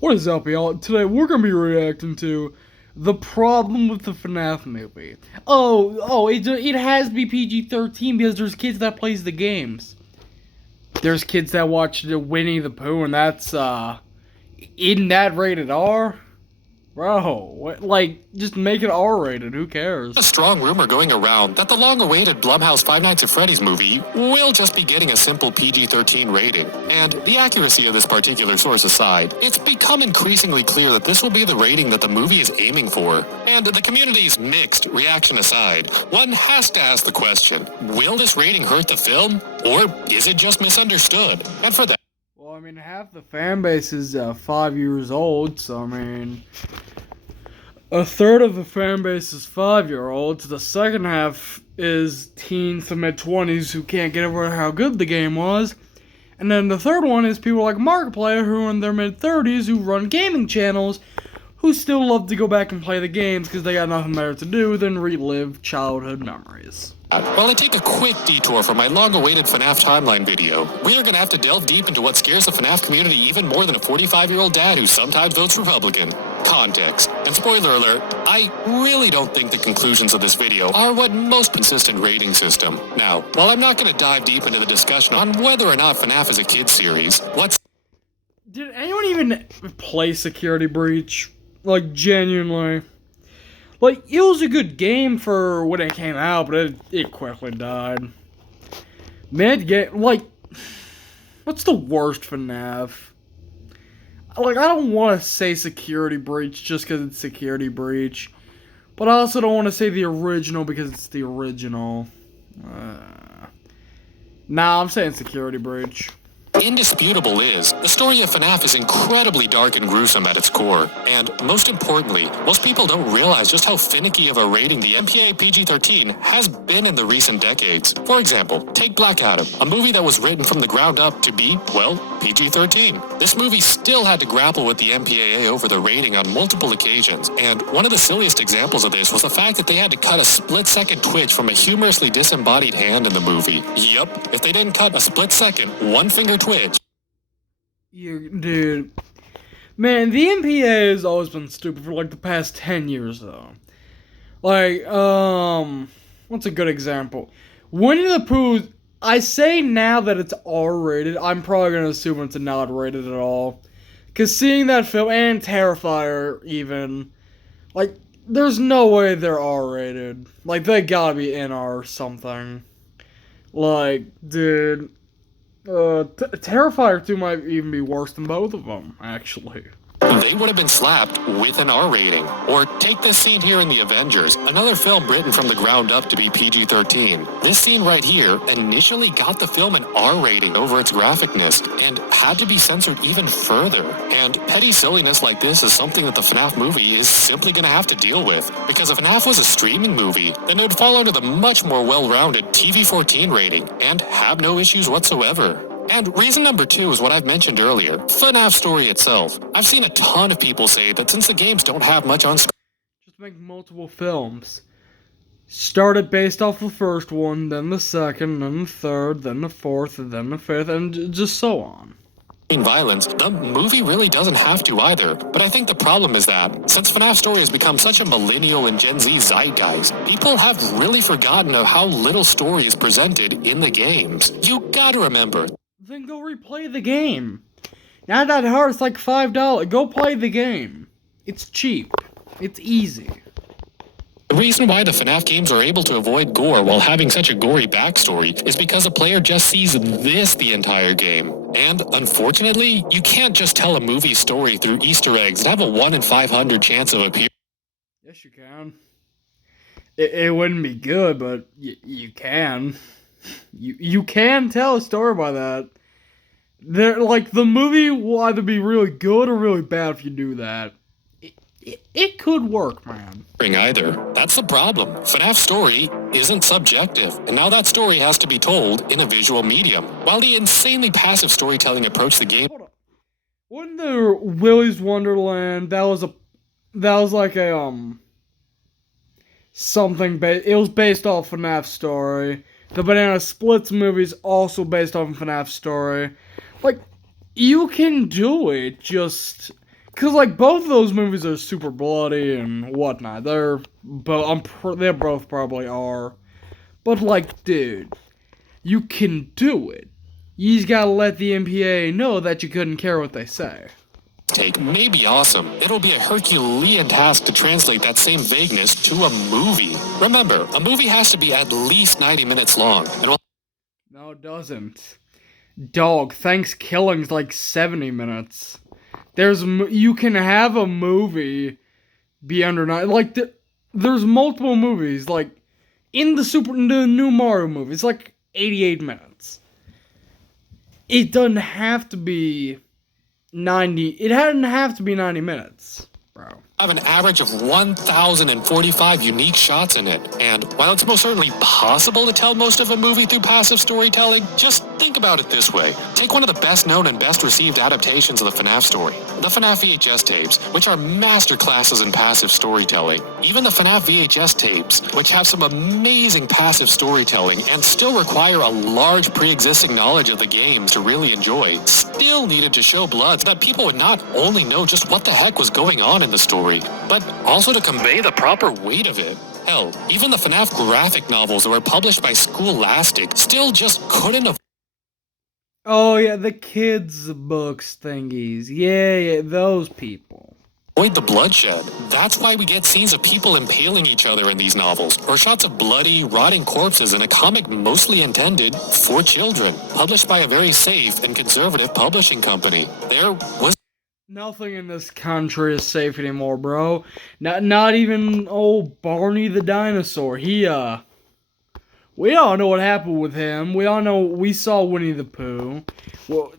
What is up, y'all? Today we're gonna be reacting to the problem with the Fnaf movie. It has to be PG-13 because there's kids that plays the games. There's kids that watch the Winnie the Pooh, and that's isn't that rated R? Bro, just make it R-rated. Who cares? A strong rumor going around that the long-awaited Blumhouse Five Nights at Freddy's movie will just be getting a simple PG-13 rating. And the accuracy of this particular source aside, it's become increasingly clear that this will be the rating that the movie is aiming for. And the community's mixed reaction aside, one has to ask the question, will this rating hurt the film, or is it just misunderstood? And for that, Well, I mean, half the fan base is 5 years old, so I mean, a third of the fan base is 5-year-olds. The second half is teens to mid-20s who can't get over how good the game was. And then the third one is people like Markiplier who are in their mid-30s who run gaming channels who still love to go back and play the games because they got nothing better to do than relive childhood memories. while I take a quick detour from my long-awaited FNAF timeline video, we are going to have to delve deep into what scares the FNAF community even more than a 45-year-old dad who sometimes votes Republican. Context. And spoiler alert, I really don't think the conclusions of this video are what most consistent rating system. Now, while I'm not going to dive deep into the discussion on whether or not FNAF is a kid's series, Did anyone even play Security Breach? Like, genuinely. Like, it was a good game for when it came out, but it quickly died. Mid-game, like, what's the worst FNAF? Like, I don't want to say Security Breach just because it's Security Breach. But I also don't want to say the original because it's the original. Nah, I'm saying Security Breach. indisputable is, the story of FNAF is incredibly dark and gruesome at its core. And most importantly, most people don't realize just how finicky of a rating the MPA PG-13 has been in the recent decades. For example, take Black Adam, a movie that was written from the ground up to be, well, PG-13. This movie still had to grapple with the MPAA over the rating on multiple occasions, and one of the silliest examples of this was the fact that they had to cut a split-second twitch from a humorously disembodied hand in the movie. Yup, if they didn't cut a split-second, one-finger twitch. Dude. Man, the MPA has always been stupid for like the past 10 years though. Like, what's a good example? Winnie the Pooh, I say now that it's R-rated, I'm probably gonna assume it's not rated at all. Cause seeing that film, and Terrifier even, like, there's no way they're R-rated. Like, they gotta be NR or something. Like, dude, Terrifier 2 might even be worse than both of them, actually. They would have been slapped with an R rating. Or take this scene here in The Avengers, another film written from the ground up to be PG-13. This scene right here initially got the film an R rating over its graphicness and had to be censored even further. And petty silliness like this is something that the FNAF movie is simply going to have to deal with. Because if FNAF was a streaming movie, then it would fall under the much more well-rounded TV-14 rating and have no issues whatsoever. And reason number 2 is what I've mentioned earlier, FNAF's story itself. I've seen a ton of people say that since the games don't have much on screen, Just make multiple films. Start it based off the first one, then the second, then the third, then the fourth, and then the fifth, and just so on. violence, the movie really doesn't have to either. But I think the problem is that, since FNAF's story has become such a millennial and Gen Z zeitgeist, people have really forgotten of how little story is presented in the games. You gotta remember, Then go replay the game. Not that hard, it's like $5. Go play the game. It's cheap. It's easy. the reason why the FNAF games are able to avoid gore while having such a gory backstory is because the player just sees this the entire game. And, unfortunately, you can't just tell a movie story through Easter eggs and have a 1 in 500 chance of appearing. Yes, you can. It wouldn't be good, but you can. You can tell a story by that. Like, the movie will either be really good or really bad if you do that. It could work, man. Either. That's the problem. FNAF's story isn't subjective, and now that story has to be told in a visual medium. While the insanely passive storytelling approach the game... Hold on. Wasn't there Willy's Wonderland? That was like a, something, it was based off FNAF's story. The Banana Splits movie is also based off FNAF's story. Like, you can do it, just... Cause like both of those movies are super bloody and whatnot. They're both probably are. But like, dude, you can do it. You just gotta let the MPA know that you couldn't care what they say. Take may be awesome. It'll be a Herculean task to translate that same vagueness to a movie. Remember, a movie has to be at least 90 minutes long. No, it doesn't. Dog, Thanksgiving's like 70 minutes. You can have a movie be under 9. Like, there's multiple movies. Like, in the new Mario movie, it's like 88 minutes. It doesn't have to be 90. It hadn't have to be 90 minutes, bro. Have an average of 1,045 unique shots in it. And while it's most certainly possible to tell most of a movie through passive storytelling, just think about it this way. Take one of the best known and best received adaptations of the Fnaf story, the Fnaf VHS tapes, which are masterclasses in passive storytelling. Even the Fnaf VHS tapes, which have some amazing passive storytelling and still require a large pre-existing knowledge of the games to really enjoy, still needed to show blood so that people would not only know just what the heck was going on in the story, but also to convey the proper weight of it. Hell, even the Fnaf graphic novels that were published by Scholastic still just couldn't have. Oh yeah, the kids' books thingies. Yeah, those people. Avoid the bloodshed. That's why we get scenes of people impaling each other in these novels, or shots of bloody, rotting corpses in a comic mostly intended for children, published by a very safe and conservative publishing company. There was nothing in this country is safe anymore, bro. Not even old Barney the dinosaur. We all know what happened with him. We saw Winnie the Pooh. Well,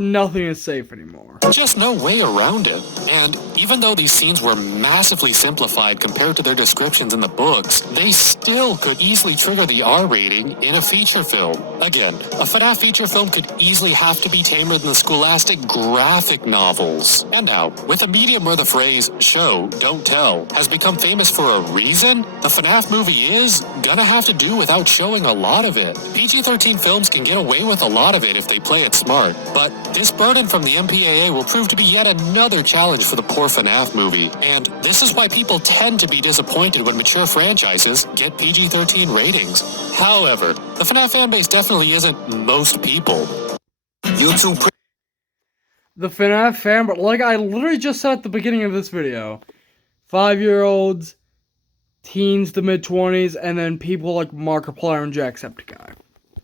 nothing is safe anymore. Just no way around it. And even though these scenes were massively simplified compared to their descriptions in the books, they still could easily trigger the R rating in a feature film. Again, a FNAF feature film could easily have to be tamer than the Scholastic graphic novels. And now, with a medium where the phrase show, don't tell has become famous for a reason, the FNAF movie is gonna have to do without showing a lot of it. PG-13 films can get away with a lot of it if they play it smart, but this burden from the MPAA will prove to be yet another challenge for the poor FNAF movie, and this is why people tend to be disappointed when mature franchises get PG-13 ratings. However, the FNAF fanbase definitely isn't most people. YouTube. The FNAF fan, but like I literally just said at the beginning of this video, 5-year-olds, teens to mid-20s, and then people like Markiplier and Jacksepticeye.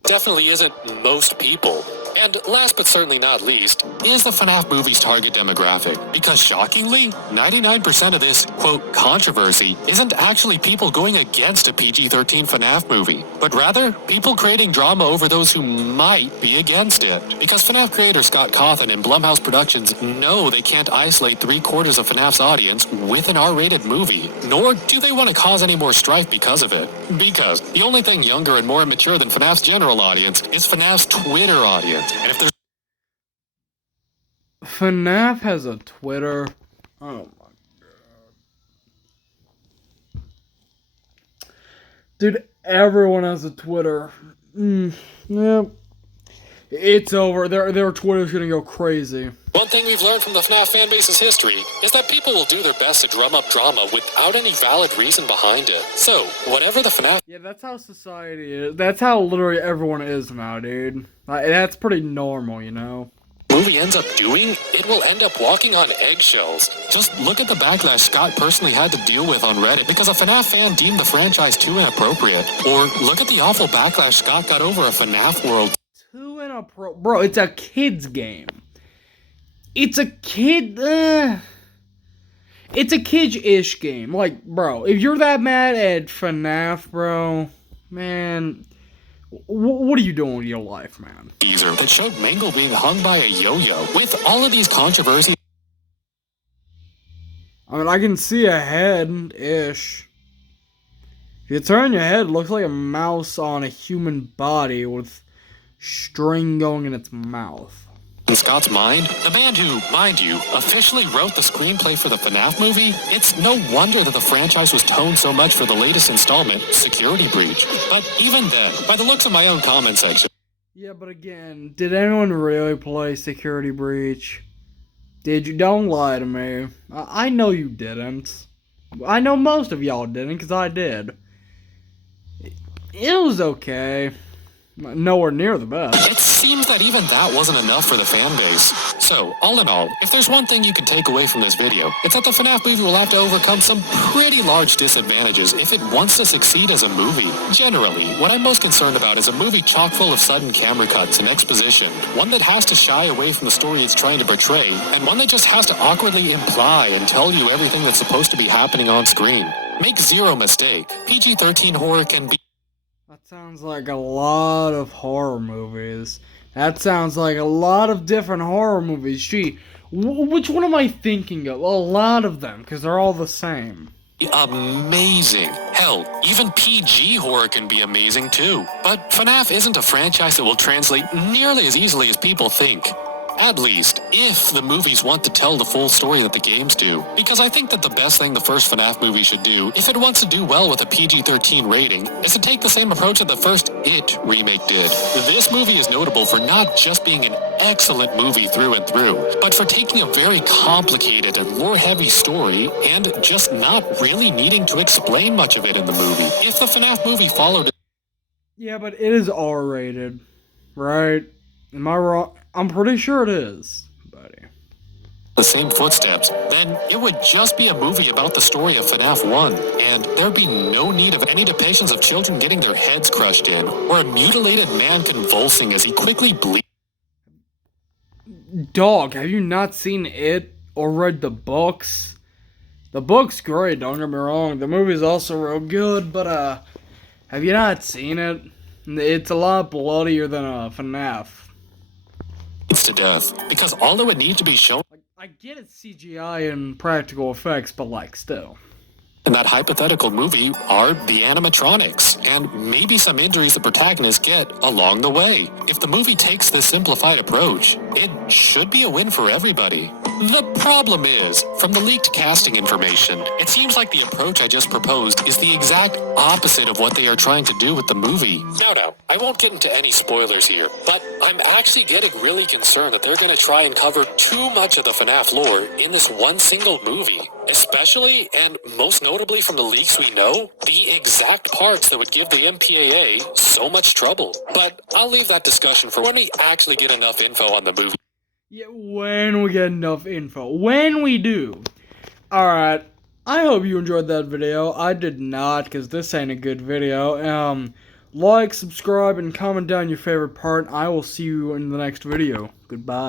Definitely isn't most people. And last but certainly not least, is the FNAF movie's target demographic. Because shockingly, 99% of this, quote, controversy isn't actually people going against a PG-13 FNAF movie, but rather people creating drama over those who might be against it. Because FNAF creator Scott Cawthon and Blumhouse Productions know they can't isolate 3/4 of FNAF's audience with an R-rated movie, nor do they want to cause any more strife because of it. Because the only thing younger and more immature than FNAF's general audience is FNAF's Twitter audience. And if there's FNAF has a Twitter. Oh my god. Dude, everyone has a Twitter. Yep. It's over. Their Twitter's gonna go crazy. One thing we've learned from the FNAF fanbase's history is that people will do their best to drum up drama without any valid reason behind it. So, whatever the FNAF... Yeah, that's how society is. That's how literally everyone is now, dude. That's pretty normal, you know? Movie ends up doing, it will end up walking on eggshells. Just look at the backlash Scott personally had to deal with on Reddit because a FNAF fan deemed the franchise too inappropriate. Or look at the awful backlash Scott got over a FNAF world. Too inappropriate. Bro, it's a kid's game. It's a kid-ish game. Like, bro, if you're that mad at FNAF, bro, man, what are you doing with your life, man? Teaser that showed Mangle being hung by a yo-yo. With all of these controversies, I mean, I can see a head-ish. If you turn your head, it looks like a mouse on a human body with string going in its mouth. In Scott's mind, the man who, mind you, officially wrote the screenplay for the FNAF movie, it's no wonder that the franchise was toned so much for the latest installment, Security Breach. But even then, by the looks of my own comment section... Yeah, but again, did anyone really play Security Breach? Did you? Don't lie to me. I know you didn't. I know most of y'all didn't, because I did. It was okay. Nowhere near the best. It seems that even that wasn't enough for the fan base. So, all in all, if there's one thing you can take away from this video, it's that the FNAF movie will have to overcome some pretty large disadvantages if it wants to succeed as a movie. Generally, what I'm most concerned about is a movie chock full of sudden camera cuts and exposition, one that has to shy away from the story it's trying to portray, and one that just has to awkwardly imply and tell you everything that's supposed to be happening on screen. Make zero mistake, PG-13 horror can be... That sounds like a lot of horror movies. That sounds like a lot of different horror movies. Gee, which one am I thinking of? A lot of them, because they're all the same. Amazing. Hell, even PG horror can be amazing too. But FNAF isn't a franchise that will translate nearly as easily as people think. At least, if the movies want to tell the full story that the games do. Because I think that the best thing the first FNAF movie should do, if it wants to do well with a PG-13 rating, is to take the same approach that the first It remake did. This movie is notable for not just being an excellent movie through and through, but for taking a very complicated and lore-heavy story and just not really needing to explain much of it in the movie. If the FNAF movie followed... Yeah, but it is R-rated, right? Am I wrong? I'm pretty sure it is, buddy. The same footsteps, then it would just be a movie about the story of FNAF 1, and there'd be no need of any depictions of children getting their heads crushed in, or a mutilated man convulsing as he quickly bleeds. Dog, have you not seen it or read the books? The book's great, don't get me wrong. The movie's also real good, but have you not seen it? It's a lot bloodier than FNAF. To death, because all it would need to be shown... I get it's CGI and practical effects, but like, still. In that hypothetical movie are the animatronics, and maybe some injuries the protagonists get along the way. If the movie takes this simplified approach, it should be a win for everybody. The problem is, from the leaked casting information, it seems like the approach I just proposed is the exact opposite of what they are trying to do with the movie. Now, I won't get into any spoilers here, but I'm actually getting really concerned that they're going to try and cover too much of the FNAF lore in this one single movie. Especially, and most notably from the leaks we know, the exact parts that would give the MPAA so much trouble. But I'll leave that discussion for when we actually get enough info on the movie. Yeah, when we get enough info. When we do. Alright, I hope you enjoyed that video. I did not, because this ain't a good video. Like, subscribe, and comment down your favorite part. I will see you in the next video. Goodbye.